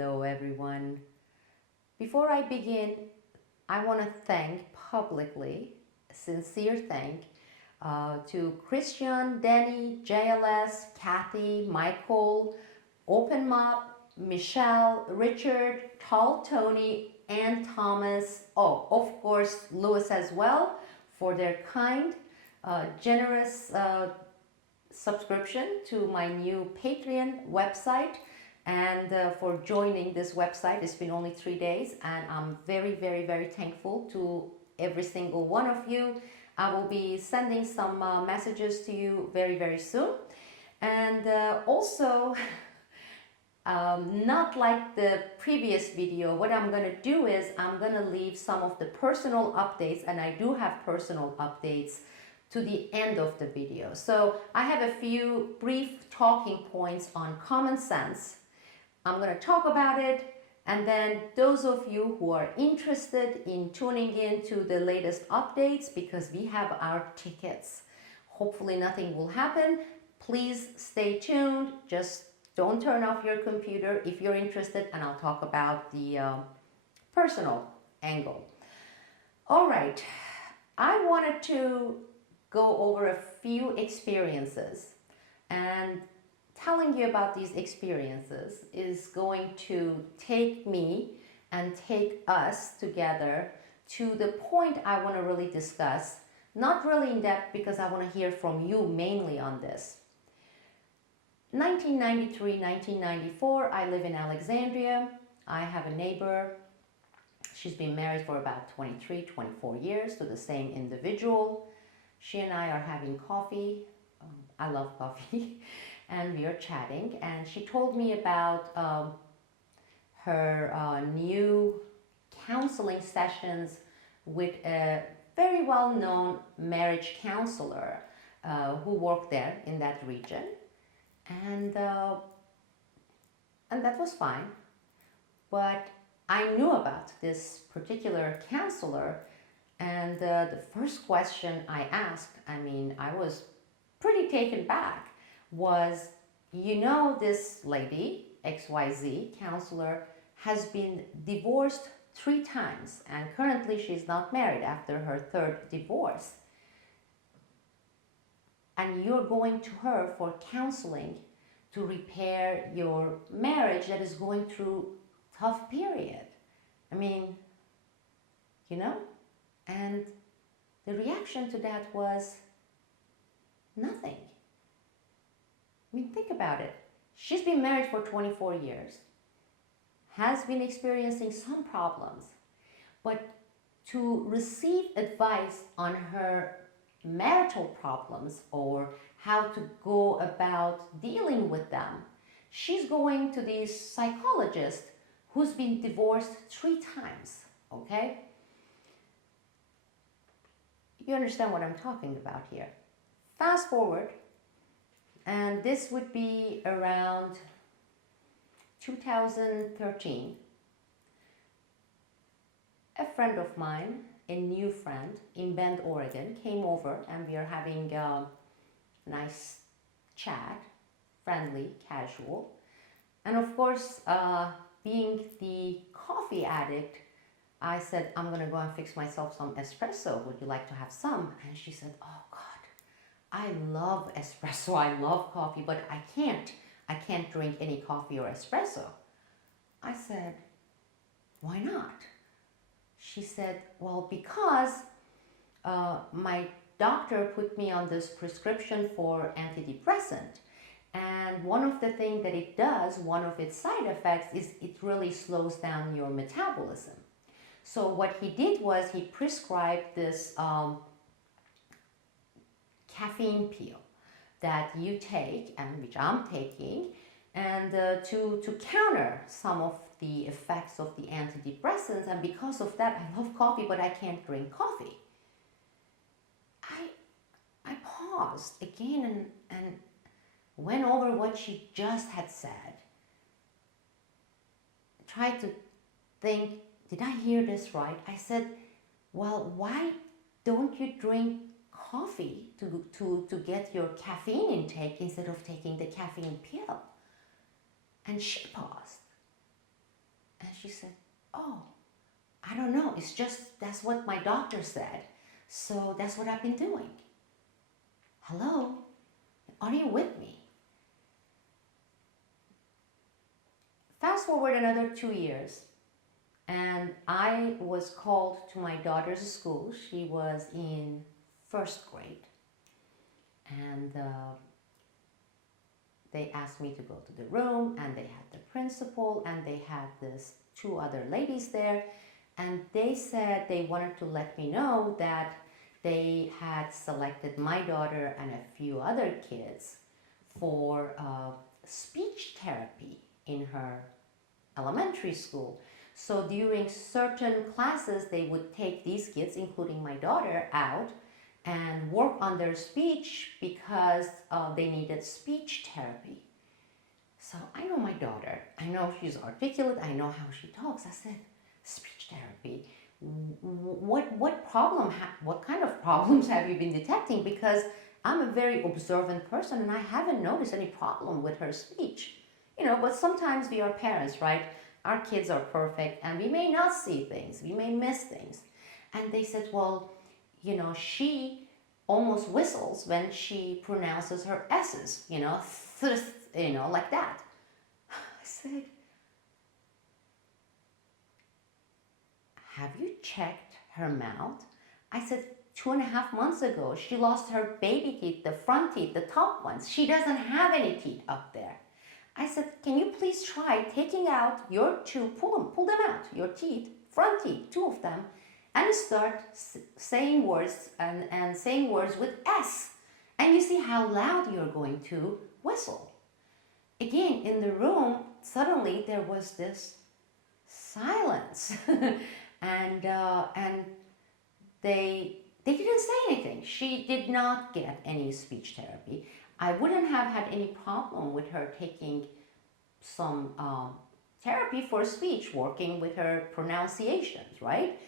Hello everyone. Before I begin, I want to thank publicly, a sincere thank to Christian, Danny, JLS, Kathy, Michael, Open Mop, Michelle, Richard, Tall Tony, and Thomas. Oh, of course, Lewis as well, for their kind, generous subscription to my new Patreon website and for joining this website. It's been only 3 days and I'm very, very, very thankful to every single one of you. I will be sending some messages to you very, very soon. And also, not like the previous video, what I'm going to do is I'm going to leave some of the personal updates, and I do have personal updates, to the end of the video. So I have a few brief talking points on common sense. I'm going to talk about it, and then those of you who are interested in tuning in to the latest updates, because we have our tickets, hopefully nothing will happen, please stay tuned. Just don't turn off your computer if you're interested, and I'll talk about the personal angle. All right, I wanted to go over a few experiences, and telling you about these experiences is going to take me and take us together to the point I want to really discuss, not really in depth because I want to hear from you mainly on this. 1993, 1994, I live in Alexandria. I have a neighbor. She's been married for about 23, 24 years to the same individual. She and I are having coffee. I love coffee. And we are chatting. And she told me about her new counseling sessions with a very well-known marriage counselor who worked there in that region. And that was fine. But I knew about this particular counselor. And the first question I asked, I was pretty taken back, was, this lady, XYZ counselor, has been divorced 3 times, and currently she's not married after her 3rd divorce. And you're going to her for counseling to repair your marriage that is going through a tough period. And the reaction to that was nothing. Think about it. She's been married for 24 years, has been experiencing some problems, but to receive advice on her marital problems or how to go about dealing with them, she's going to this psychologist who's been divorced 3 times, okay? You understand what I'm talking about here. Fast forward, and this would be around 2013. A friend of mine, a new friend in Bend, Oregon, came over, and we are having a nice chat, friendly, casual. And of course, being the coffee addict, I said, I'm going to go and fix myself some espresso. Would you like to have some? And she said, oh God, I love espresso. I love coffee, but I can't drink any coffee or espresso. I said, why not? She said, well, because my doctor put me on this prescription for antidepressant. And one of the things that it does, one of its side effects, is it really slows down your metabolism. So what he did was he prescribed this caffeine pill that you take, and which I'm taking, and to counter some of the effects of the antidepressants. And because of that, I love coffee, but I can't drink coffee. I paused again and went over what she just had said. Tried to think, did I hear this right? I said, well, why don't you drink coffee to get your caffeine intake instead of taking the caffeine pill? And she paused. And she said, oh, I don't know. It's just, that's what my doctor said. So that's what I've been doing. Hello? Are you with me? Fast forward another 2 years, and I was called to my daughter's school. She was in first grade. And they asked me to go to the room, and they had the principal, and they had this 2 other ladies there. And they said they wanted to let me know that they had selected my daughter and a few other kids for speech therapy in her elementary school. So during certain classes, they would take these kids, including my daughter, out and work on their speech because they needed speech therapy. So I know my daughter. I know she's articulate. I know how she talks. I said, speech therapy. What kind of problems have you been detecting? Because I'm a very observant person and I haven't noticed any problem with her speech. But sometimes we are parents, right? Our kids are perfect and we may not see things. We may miss things. And they said, well, she almost whistles when she pronounces her S's, like that. I said, have you checked her mouth? I said, 2.5 months ago, she lost her baby teeth, the front teeth, the top ones. She doesn't have any teeth up there. I said, can you please try taking out your 2, pull them out, your teeth, front teeth, 2 of them, and start saying words and saying words with S. And you see how loud you're going to whistle. Again, in the room, suddenly there was this silence. and they didn't say anything. She did not get any speech therapy. I wouldn't have had any problem with her taking some therapy for speech, working with her pronunciations, right?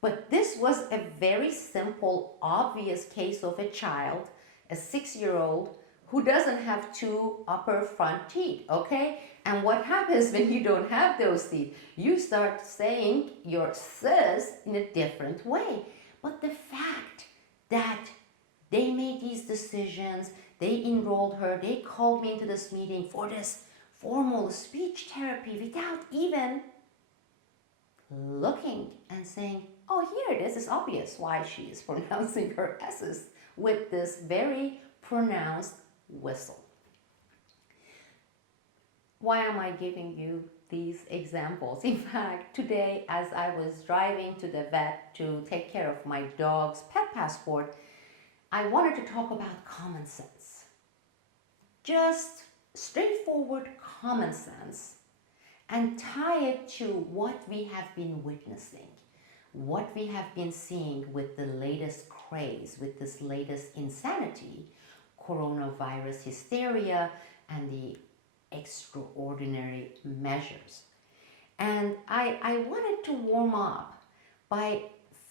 But this was a very simple, obvious case of a child, a 6-year-old, who doesn't have 2 upper front teeth, okay? And what happens when you don't have those teeth? You start saying your sis in a different way. But the fact that they made these decisions, they enrolled her, they called me into this meeting for this formal speech therapy without even looking and saying, oh, here it is. It's obvious why she is pronouncing her S's with this very pronounced whistle. Why am I giving you these examples? In fact, today, as I was driving to the vet to take care of my dog's pet passport, I wanted to talk about common sense. Just straightforward common sense, and tie it to what we have been witnessing, what we have been seeing with the latest craze, with this latest insanity, coronavirus hysteria, and the extraordinary measures. And I wanted to warm up by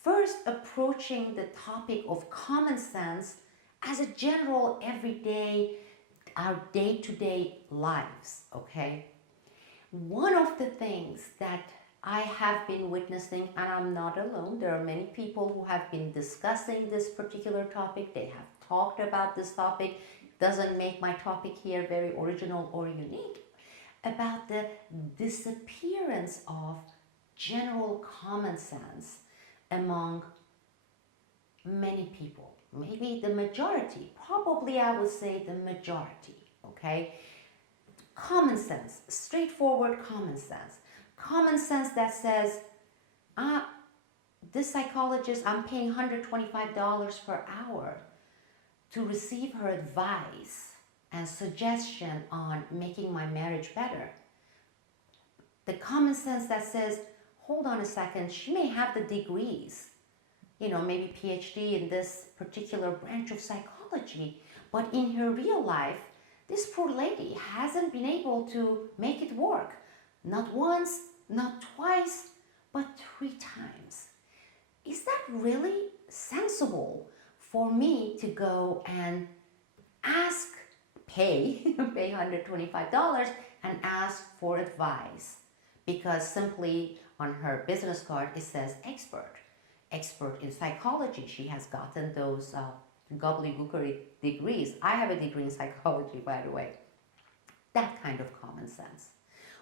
first approaching the topic of common sense as a general everyday, our day-to-day lives, okay? One of the things that I have been witnessing, and I'm not alone, there are many people who have been discussing this particular topic, they have talked about this topic, doesn't make my topic here very original or unique, about the disappearance of general common sense among many people. Maybe the majority, probably I would say the majority, okay? Common sense, straightforward common sense. Common sense that says, this psychologist, I'm paying $125 per hour to receive her advice and suggestion on making my marriage better. The common sense that says, hold on a second, she may have the degrees, maybe PhD in this particular branch of psychology, but in her real life, this poor lady hasn't been able to make it work. Not once, not twice, but 3 times. Is that really sensible for me to go and pay $125 and ask for advice? because simply on her business card it says expert. Expert in psychology. She has gotten those gobbledygookery degrees. I have a degree in psychology, by the way. That kind of common sense.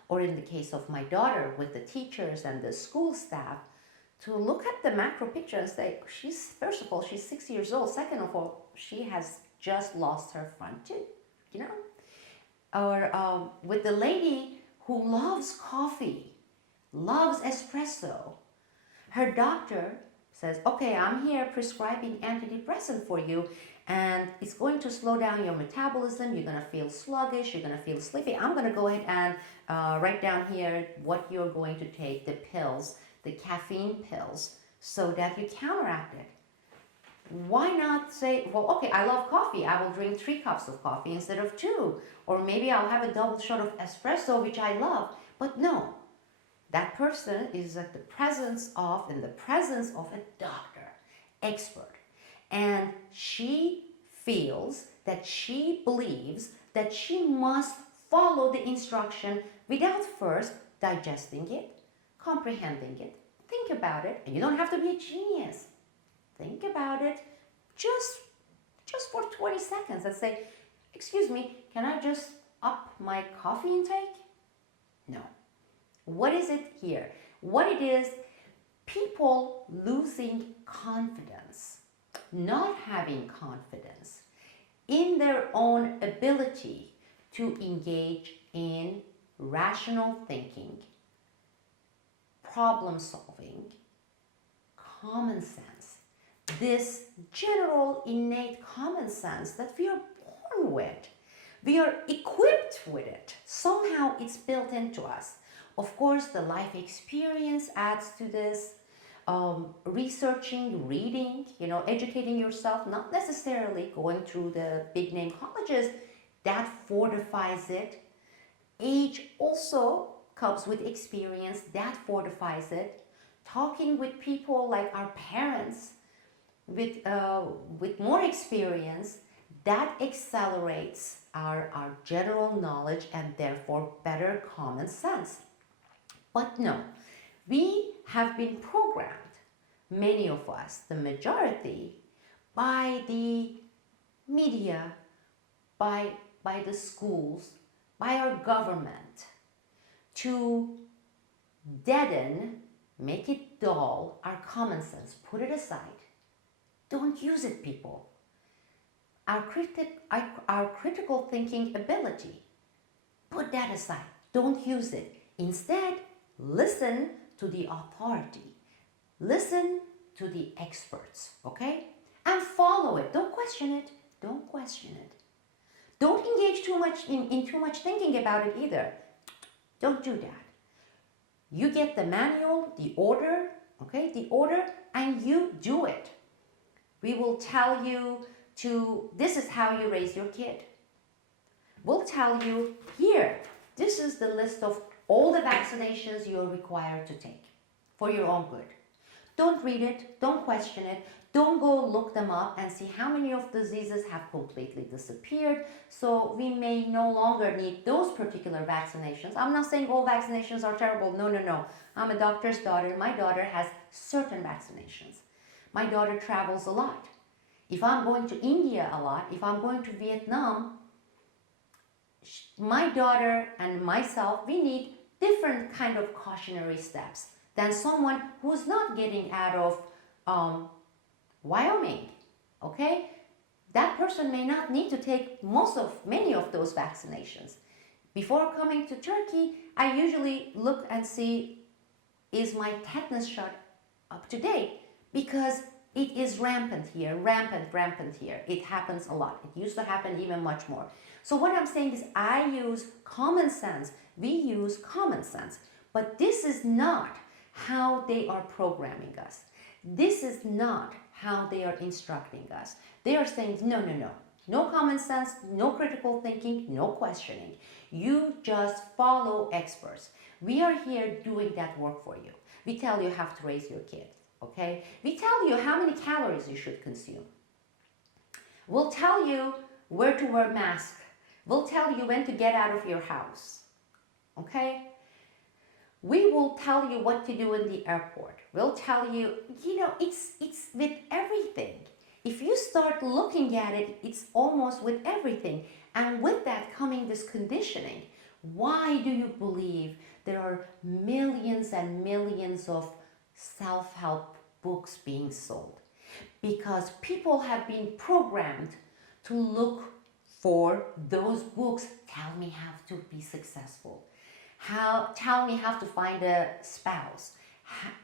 Or in the case of my daughter, with the teachers and the school staff, to look at the macro picture and say, first of all, she's 6 years old. Second of all, she has just lost her front tooth, you know? Or with the lady who loves coffee, loves espresso. Her doctor says, okay, I'm here prescribing antidepressant for you, and it's going to slow down your metabolism. You're going to feel sluggish. You're going to feel sleepy. I'm going to go ahead and write down here what you're going to take, the pills, the caffeine pills, so that you counteract it. Why not say, well, okay, I love coffee. I will drink 3 cups of coffee instead of 2. Or maybe I'll have a double shot of espresso, which I love. But no, that person is in the presence of a doctor, expert. And she feels that she believes that she must follow the instruction without first digesting it, comprehending it. Think about it. And you don't have to be a genius. Think about it just for 20 seconds and say, excuse me, can I just up my coffee intake? No. What is it here? What it is, people losing confidence, not having confidence in their own ability to engage in rational thinking, problem solving, common sense. This general innate common sense that we are born with. We are equipped with it. Somehow it's built into us. Of course, the life experience adds to this. Researching, reading, educating yourself, not necessarily going through the big name colleges, that fortifies it. Age also comes with experience, that fortifies it. Talking with people like our parents with more experience, that accelerates our general knowledge and therefore better common sense. But no, we have been programmed, many of us, the majority, by the media, by the schools, by our government, to deaden, make it dull, our common sense, put it aside. Don't use it, people. Our critical thinking ability, put that aside. Don't use it. Instead, listen to the authority. Listen to the experts, okay? And follow it. Don't question it. Don't question it. Don't engage too much in too much thinking about it either. Don't do that. You get the manual, the order, okay? The order, and you do it. We will tell you this is how you raise your kid. We'll tell you, here, this is the list of all the vaccinations you're required to take for your own good. Don't read it, don't question it, don't go look them up and see how many of the diseases have completely disappeared, so we may no longer need those particular vaccinations. I'm not saying all vaccinations are terrible, no. I'm a doctor's daughter. My daughter has certain vaccinations. My daughter travels a lot. If I'm going to India a lot, if I'm going to Vietnam, my daughter and myself, we need different kind of cautionary steps than someone who's not getting out of Wyoming, okay? That person may not need to take many of those vaccinations. Before coming to Turkey, I usually look and see, is my tetanus shot up to date? Because it is rampant here. It happens a lot. It used to happen even much more. So what I'm saying is I use common sense. We use common sense. But this is not how they are programming us. This is not how they are instructing us. They are saying, no. No common sense, no critical thinking, no questioning. You just follow experts. We are here doing that work for you. We tell you how to raise your kid. Okay? We tell you how many calories you should consume. We'll tell you where to wear a mask. We'll tell you when to get out of your house. Okay? We will tell you what to do in the airport. We'll tell you, it's with everything. If you start looking at it, it's almost with everything. And with that coming this conditioning. Why do you believe there are millions and millions of self-help books being sold? Because people have been programmed to look for those books. Tell me how to be successful. Tell me how to find a spouse.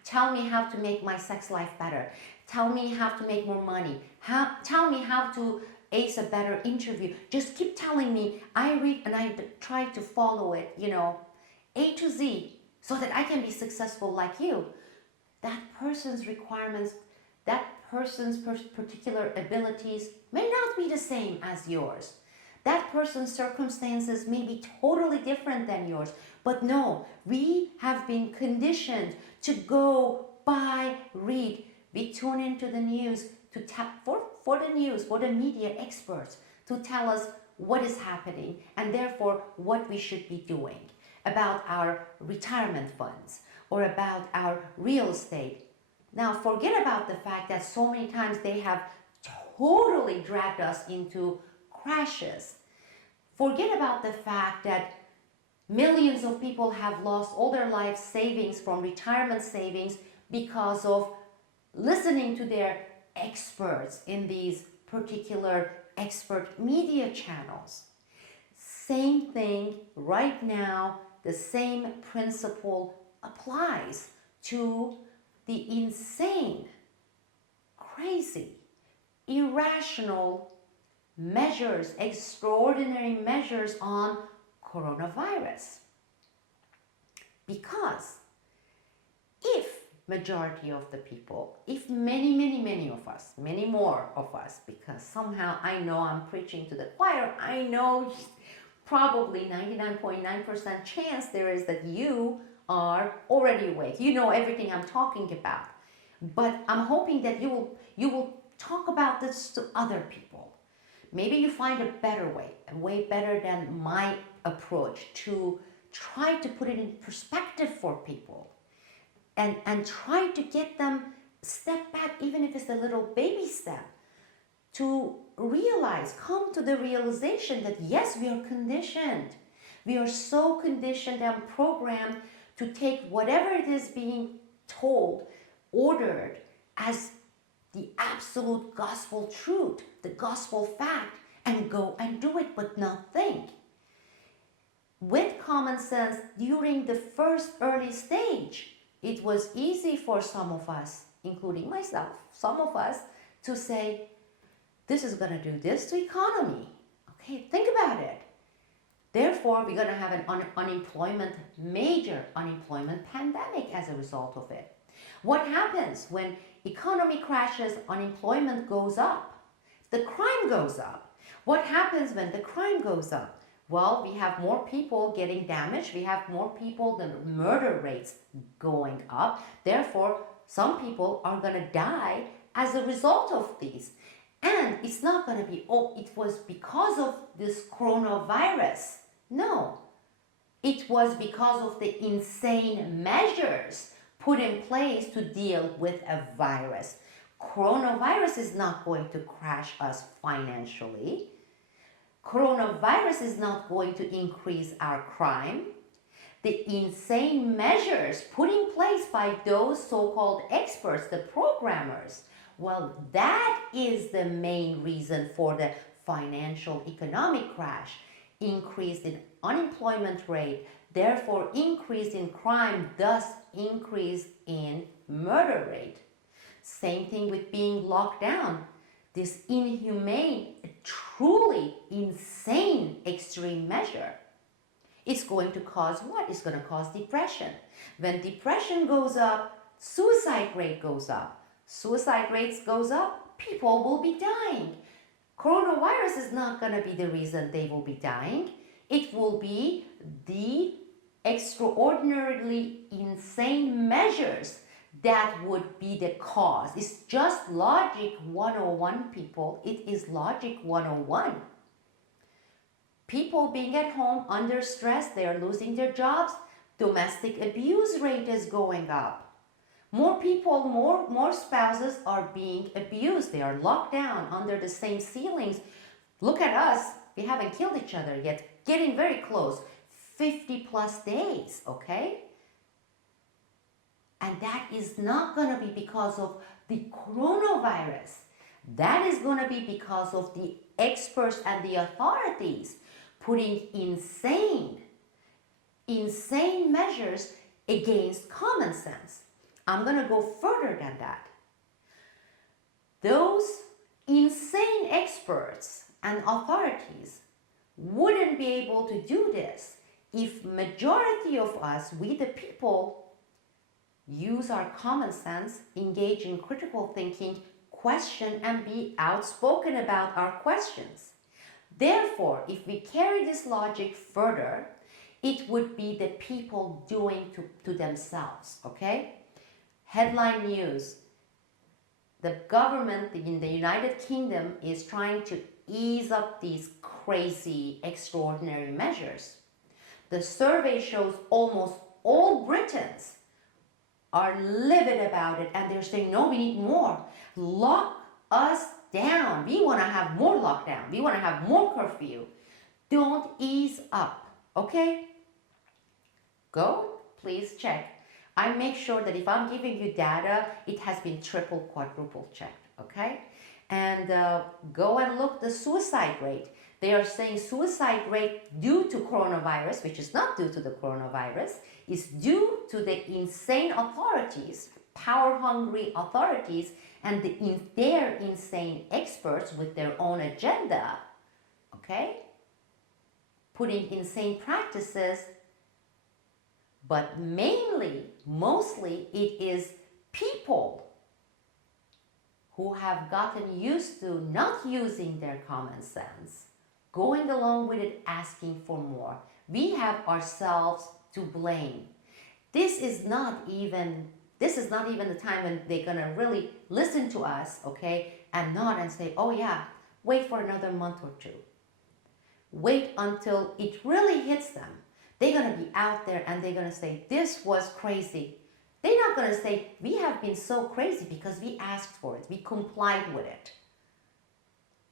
Tell me how to make my sex life better. Tell me how to make more money. Tell me how to ace a better interview. Just keep telling me. I read and I try to follow it, A to Z, so that I can be successful like you. That person's requirements, that person's particular abilities may not be the same as yours. That person's circumstances may be totally different than yours. But no, we have been conditioned to go, buy, read. We tune into the news to for the news, for the media experts to tell us what is happening and therefore what we should be doing about our retirement funds or about our real estate. Now, forget about the fact that so many times they have totally dragged us into crashes. Forget about the fact that millions of people have lost all their life savings from retirement savings because of listening to their experts in these particular expert media channels. Same thing right now, the same principle applies to the insane, crazy, irrational measures, extraordinary measures on coronavirus. Because if majority of the people, if many of us, many more of us, because somehow I know I'm preaching to the choir, I know probably 99.9% chance there is that you are already awake. You know everything I'm talking about. But I'm hoping that you will talk about this to other people. Maybe you find a better way, a way better than my approach to try to put it in perspective for people and try to get them step back, even if it's a little baby step, to realize, come to the realization that yes, we are conditioned. We are so conditioned and programmed to take whatever it is being told, ordered as the absolute gospel truth, the gospel fact, and go and do it, but not think. With common sense, during the first early stage, it was easy for some of us, including myself, some of us, to say, this is going to do this to economy. Okay, think about it. Therefore, we're going to have an major unemployment pandemic as a result of it. What happens when economy crashes, unemployment goes up, the crime goes up? What happens when the crime goes up? Well, we have more people getting damaged. We have more people, the murder rates going up. Therefore, some people are going to die as a result of these. And it's not going to be, oh, it was because of this coronavirus. No, it was because of the insane measures put in place to deal with a virus. Coronavirus is not going to crash us financially. Coronavirus is not going to increase our crime. The insane measures put in place by those so-called experts, the programmers, well, that is the main reason for the financial economic crash. Increase in unemployment rate, therefore increase in crime, thus increase in murder rate. Same thing with being locked down. This inhumane, truly insane extreme measure. It's going to cause what? It's going to cause depression. When depression goes up, suicide rate goes up. Suicide rates goes up, people will be dying. Coronavirus is not going to be the reason they will be dying. It will be the extraordinarily insane measures that would be the cause. It's just logic 101, people. It is logic 101. People being at home under stress, they are losing their jobs. Domestic abuse rate is going up. More people, more spouses are being abused. They are locked down under the same ceilings. Look at us. We haven't killed each other yet. Getting very close. 50 plus days, okay? And that is not going to be because of the coronavirus. That is going to be because of the experts and the authorities putting insane measures against common sense. I'm going to go further than that. Those insane experts and authorities wouldn't be able to do this if majority of us, we the people, use our common sense, engage in critical thinking, question and be outspoken about our questions. Therefore, if we carry this logic further, it would be the people doing to themselves, okay? Headline news. The government in the United Kingdom is trying to ease up these crazy, extraordinary measures. The survey shows almost all Britons are livid about it and they're saying, no, we need more. Lock us down. We want to have more lockdown. We want to have more curfew. Don't ease up, okay? Go, please check. I make sure that if I'm giving you data, it has been triple, quadruple checked, okay? And go and look the suicide rate. They are saying suicide rate due to coronavirus, which is not due to the coronavirus, is due to the insane authorities, power-hungry authorities, and their insane experts with their own agenda, okay? Putting insane practices, but mostly it is people who have gotten used to not using their common sense, going along with it, asking for more. We have ourselves to blame. This is not even the time when they're gonna really listen to us, okay, and nod and say, oh yeah, wait for another month or two. Wait until it really hits them. They're gonna be out there and they're gonna say, this was crazy. They're not gonna say, we have been so crazy because we asked for it, we complied with it.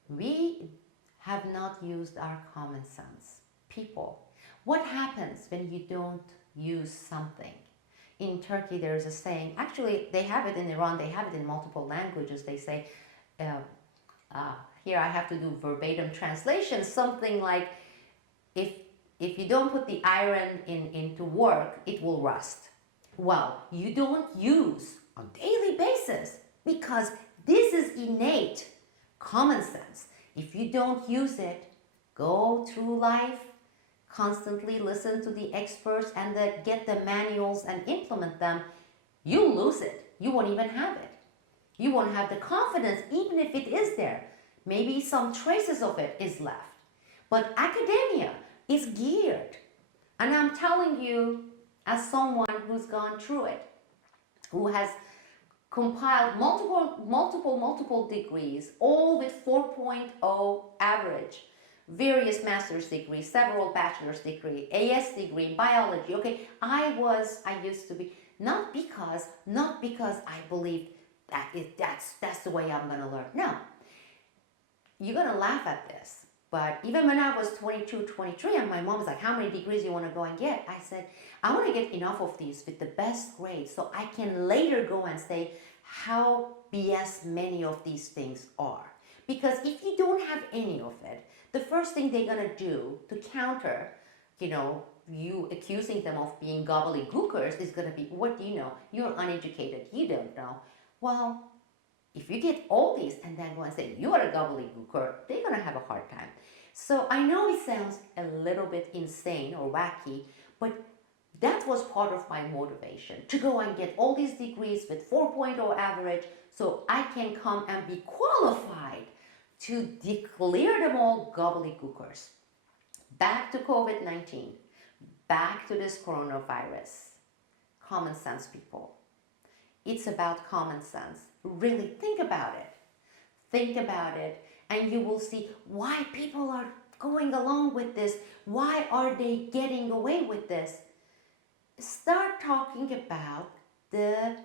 We have not used our common sense. People, what happens when you don't use something? In Turkey, there is a saying, actually they have it in Iran, they have it in multiple languages. They say, here I have to do verbatim translation, something like, if you don't put the iron into work, it will rust. Well, you don't use on a daily basis because this is innate common sense. If you don't use it, go through life, constantly listen to the experts and get the manuals and implement them, you'll lose it. You won't even have it. You won't have the confidence, even if it is there. Maybe some traces of it is left. But academia is geared. And I'm telling you, as someone who's gone through it, who has compiled multiple degrees, all with 4.0 average, various master's degrees, several bachelor's degree, AS degree in biology. Okay, I used to be, not because I believed that's the way I'm gonna learn. No, you're gonna laugh at this. But even when I was 22, 23, and my mom was like, how many degrees you want to go and get? I said, I want to get enough of these with the best grades so I can later go and say how BS many of these things are. Because if you don't have any of it, the first thing they're going to do to counter, you accusing them of being gobbledygookers is going to be, what do you know? You're uneducated. You don't know. Well, if you get all these and then go and say, you are a gobbledygooker, they're going to have a hard time. So I know it sounds a little bit insane or wacky, but that was part of my motivation, to go and get all these degrees with 4.0 average so I can come and be qualified to declare them all gobbledygookers. Back to COVID-19, back to this coronavirus. Common sense, people. It's about common sense. Really think about it. Think about it, and you will see why people are going along with this. Why are they getting away with this? start talking about the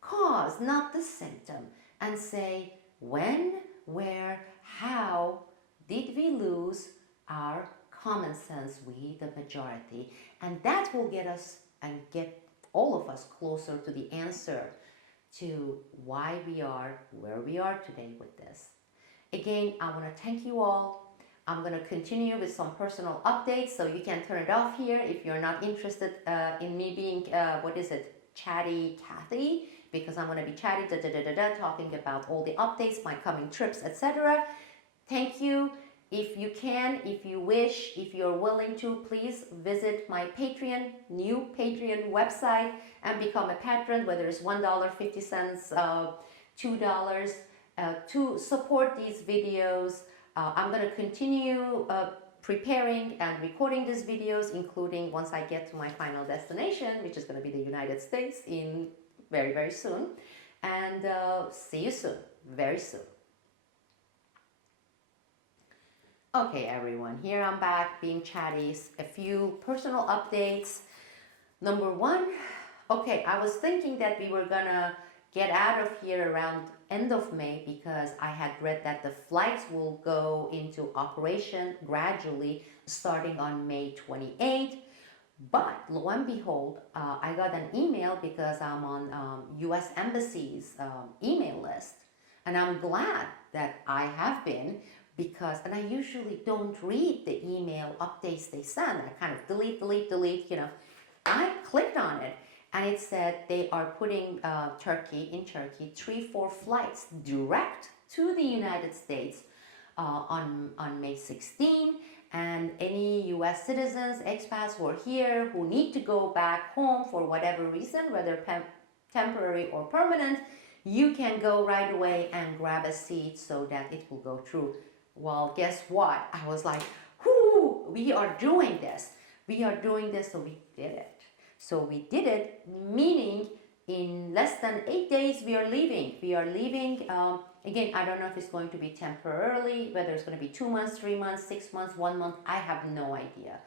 cause, not the symptom, and say when, where, how did we lose our common sense, we, the majority, and that will get us and get all of us closer to the answer to why we are where we are today with this. Again, I want to thank you all. I'm going to continue with some personal updates, so you can turn it off here if you're not interested in me being, chatty Kathy, because I'm going to be chatty, talking about all the updates, my coming trips, etc. Thank you. If you can, if you wish, if you're willing to, please visit my Patreon, new Patreon website, and become a patron, whether it's $1, 50 cents, $2, to support these videos. I'm going to continue preparing and recording these videos, including once I get to my final destination, which is going to be the United States in very, very soon. And see you soon, very soon. Okay, everyone, here I'm back being chatty. A few personal updates. Number one, okay, I was thinking that we were gonna get out of here around end of May because I had read that the flights will go into operation gradually starting on May 28th. But lo and behold, I got an email because I'm on US Embassy's email list. And I'm glad that I have been, because, and I usually don't read the email updates they send. I kind of delete, you know. I clicked on it and it said they are putting in Turkey, 3-4 flights direct to the United States on May 16. And any US citizens, expats who are here, who need to go back home for whatever reason, whether temporary or permanent, you can go right away and grab a seat so that it will go through. Well, guess what? I was like, whoo, we are doing this. We are doing this, so we did it. So we did it, meaning in less than 8 days, we are leaving. We are leaving. Again, I don't know if it's going to be temporarily, whether it's going to be 2 months, 3 months, 6 months, 1 month. I have no idea.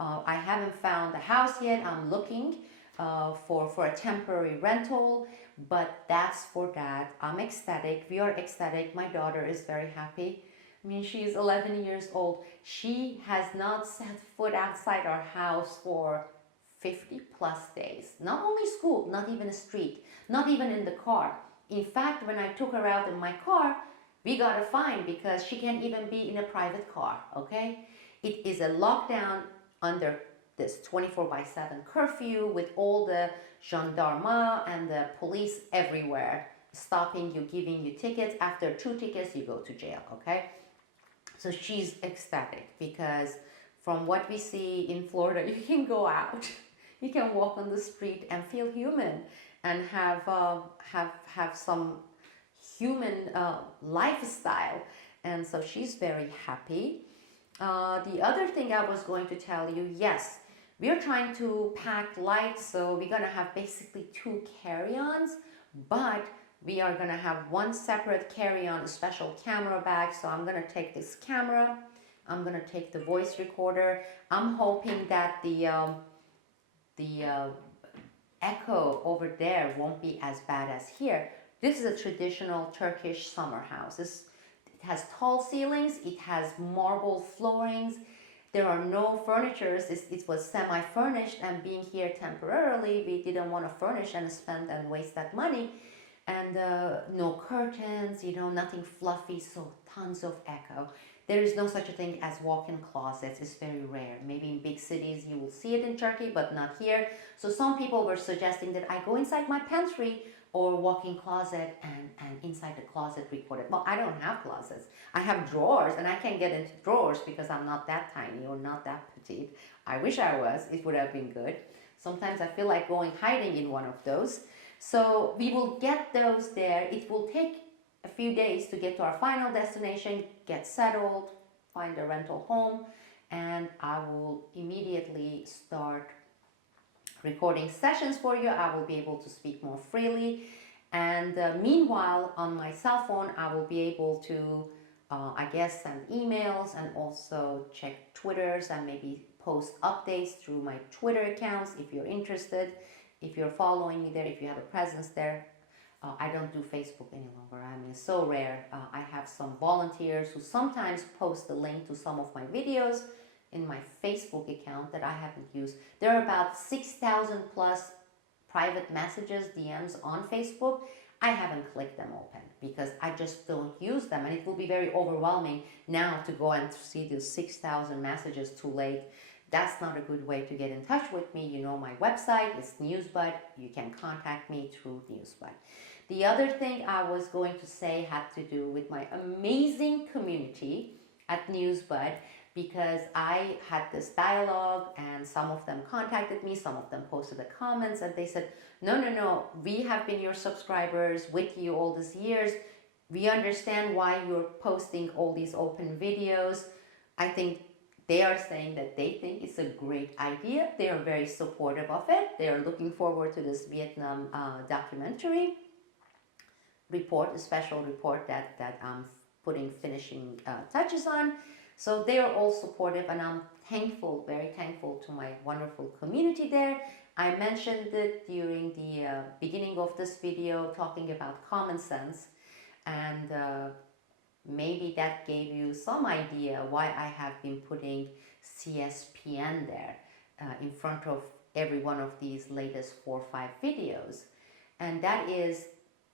I haven't found a house yet. I'm looking for a temporary rental, but that's for that. I'm ecstatic. We are ecstatic. My daughter is very happy. I mean, she's 11 years old. She has not set foot outside our house for 50 plus days. Not only school, not even a street, not even in the car. In fact, when I took her out in my car, we got a fine because she can't even be in a private car, okay? It is a lockdown under this 24/7 curfew with all the gendarmes and the police everywhere, stopping you, giving you tickets. After 2 tickets, you go to jail, okay? So she's ecstatic because from what we see in Florida, you can go out, you can walk on the street and feel human and have some human lifestyle. And so she's very happy. The other thing I was going to tell you, yes, we are trying to pack light, so we're gonna have basically 2 carry-ons, but we are gonna have 1 separate carry-on, special camera bag. So I'm gonna take this camera, I'm gonna take the voice recorder. I'm hoping that the echo over there won't be as bad as here. This is a traditional Turkish summer house. It has tall ceilings, it has marble floorings. There are no furnitures. It was semi-furnished, and being here temporarily, we didn't want to furnish and spend and waste that money. And no curtains, you know, nothing fluffy, so tons of echo. There is no such a thing as walk-in closets. It's very rare. Maybe in big cities you will see it in Turkey, but not here. So some people were suggesting that I go inside my pantry or walk-in closet and inside the closet record it. Well, I don't have closets. I have drawers, and I can't get into drawers because I'm not that tiny or not that petite. I wish I was. It would have been good. Sometimes I feel like going hiding in one of those. So we will get those there. It will take a few days to get to our final destination, get settled, find a rental home, and I will immediately start recording sessions for you. I will be able to speak more freely. And meanwhile, on my cell phone, I will be able to, I guess, send emails and also check Twitters and maybe post updates through my Twitter accounts if you're interested, if you're following me there, if you have a presence there. I don't do Facebook any longer. I mean, it's so rare. I have some volunteers who sometimes post the link to some of my videos in my Facebook account that I haven't used. There are about 6,000 plus private messages, DMs on Facebook. I haven't clicked them open because I just don't use them, and it will be very overwhelming now to go and see those 6,000 messages too late. That's not a good way to get in touch with me. You know, my website is Newsbud. You can contact me through Newsbud. The other thing I was going to say had to do with my amazing community at Newsbud, because I had this dialogue and some of them contacted me, some of them posted the comments, and they said, no, we have been your subscribers with you all these years. We understand why you're posting all these open videos. I think they are saying that they think it's a great idea. They are very supportive of it. They are looking forward to this Vietnam documentary report, a special report that I'm putting finishing touches on. So they are all supportive, and I'm thankful, very thankful to my wonderful community there. I mentioned it during the beginning of this video, talking about common sense, and maybe that gave you some idea why I have been putting CSPN there in front of every one of these latest 4 or 5 videos. And that is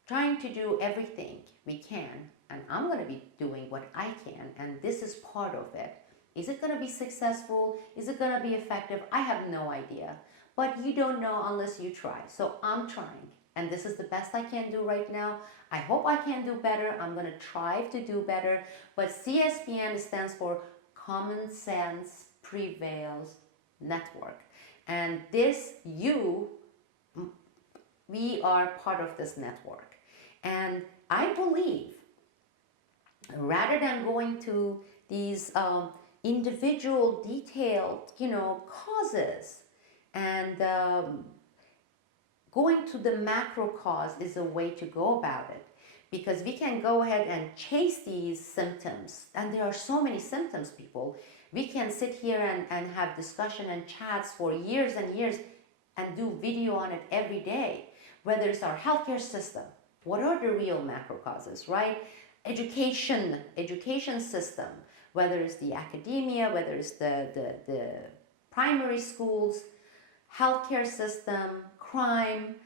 trying to do everything we can, and I'm going to be doing what I can, and this is part of it. Is it going to be successful? Is it going to be effective? I have no idea, but you don't know unless you try. So I'm trying, and this is the best I can do right now. I hope I can do better. I'm going to try to do better, but CSPN stands for Common Sense Prevails Network, and we are part of this network. And I believe, rather than going to these individual detailed, causes, and going to the macro cause is a way to go about it. Because we can go ahead and chase these symptoms, and there are so many symptoms, people. We can sit here and have discussion and chats for years and years and do video on it every day. Whether it's our healthcare system, what are the real macro causes, right? Education system, whether it's the academia, whether it's the primary schools, healthcare system, crime,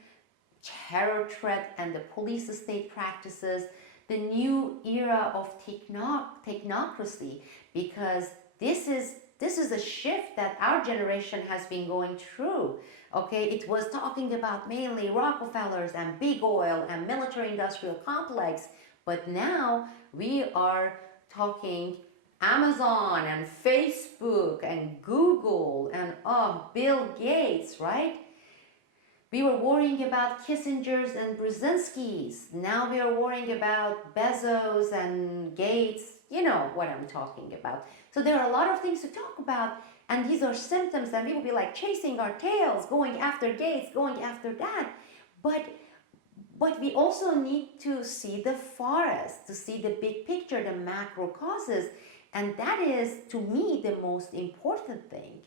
terror threat, and the police state practices, the new era of technocracy, because this is a shift that our generation has been going through. Okay, it was talking about mainly Rockefellers and big oil and military-industrial complex, but now we are talking Amazon and Facebook and Google and Bill Gates, right? We were worrying about Kissinger's and Brzezinski's. Now we are worrying about Bezos and Gates. You know what I'm talking about. So there are a lot of things to talk about, and these are symptoms, and we will be like chasing our tails, going after Gates, going after that. But we also need to see the forest, to see the big picture, the macro causes. And that is, to me, the most important thing.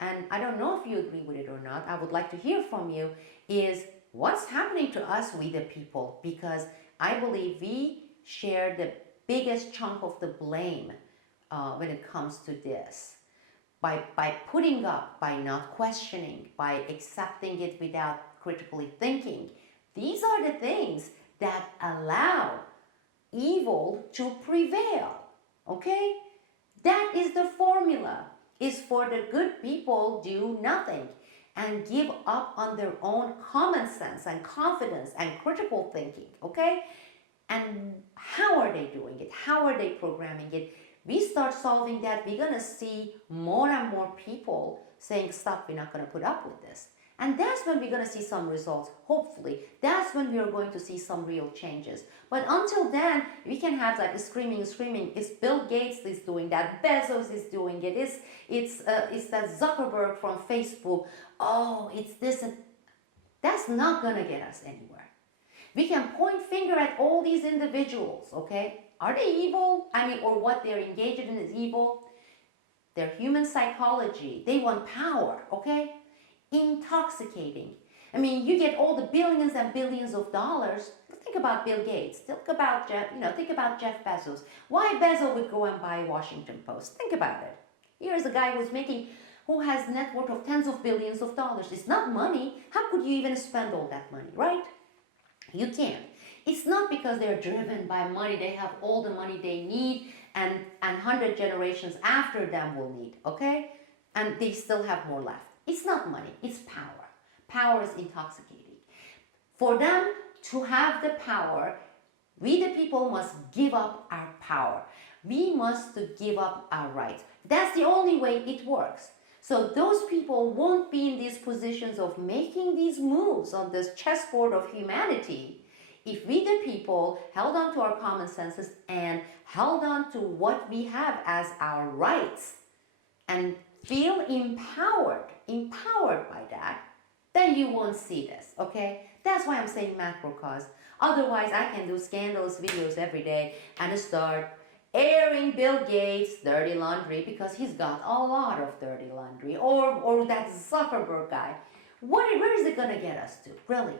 And I don't know if you agree with it or not. I would like to hear from you, is what's happening to us, we the people? Because I believe we share the biggest chunk of the blame when it comes to this. By putting up, by not questioning, by accepting it without critically thinking. These are the things that allow evil to prevail, okay? That is the formula, is for the good people do nothing and give up on their own common sense and confidence and critical thinking, okay? And how are they doing it? How are they programming it? We start solving that, we're going to see more and more people saying, stop, we're not going to put up with this. And that's when we're going to see some results, hopefully. That's when we are going to see some real changes. But until then, we can have like a screaming. It's Bill Gates is doing that. Bezos is doing it. It's that Zuckerberg from Facebook. Oh, it's this. That's not going to get us anywhere. We can point finger at all these individuals, okay? Are they evil? I mean, or what they're engaged in is evil. their human psychology. They want power, okay? Intoxicating. I mean, you get all the billions and billions of dollars. Think about Bill Gates. Think about Jeff Bezos. Why Bezos would go and buy Washington Post? Think about it. Here's a guy who has net worth of tens of billions of dollars. It's not money. How could you even spend all that money, right? You can't. It's not because they're driven by money. They have all the money they need and 100 generations after them will need, okay? And they still have more left. It's not money, it's power. Power is intoxicating. For them to have the power, we the people must give up our power. We must give up our rights. That's the only way it works. So those people won't be in these positions of making these moves on this chessboard of humanity if we the people held on to our common senses and held on to what we have as our rights and feel empowered by that, then you won't see this, okay? That's why I'm saying macrocosm. Otherwise, I can do scandalous videos every day and start airing Bill Gates' dirty laundry because he's got a lot of dirty laundry. Or that Zuckerberg guy. Where is it going to get us to, really?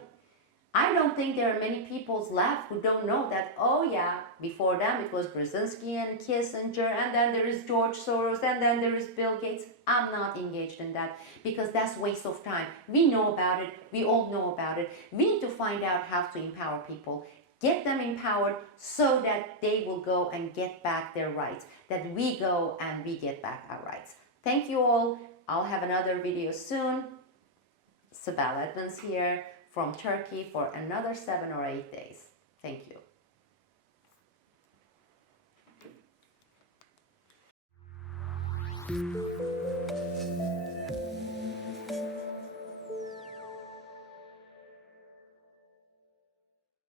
I don't think there are many people left who don't know that, oh yeah, before them it was Brzezinski and Kissinger, and then there is George Soros, and then there is Bill Gates. I'm not engaged in that because that's waste of time. We know about it. We all know about it. We need to find out how to empower people, get them empowered so that they will go and get back their rights, that we go and we get back our rights. Thank you all. I'll have another video soon. Sibel Edmonds here from Turkey for another 7 or 8 days. Thank you.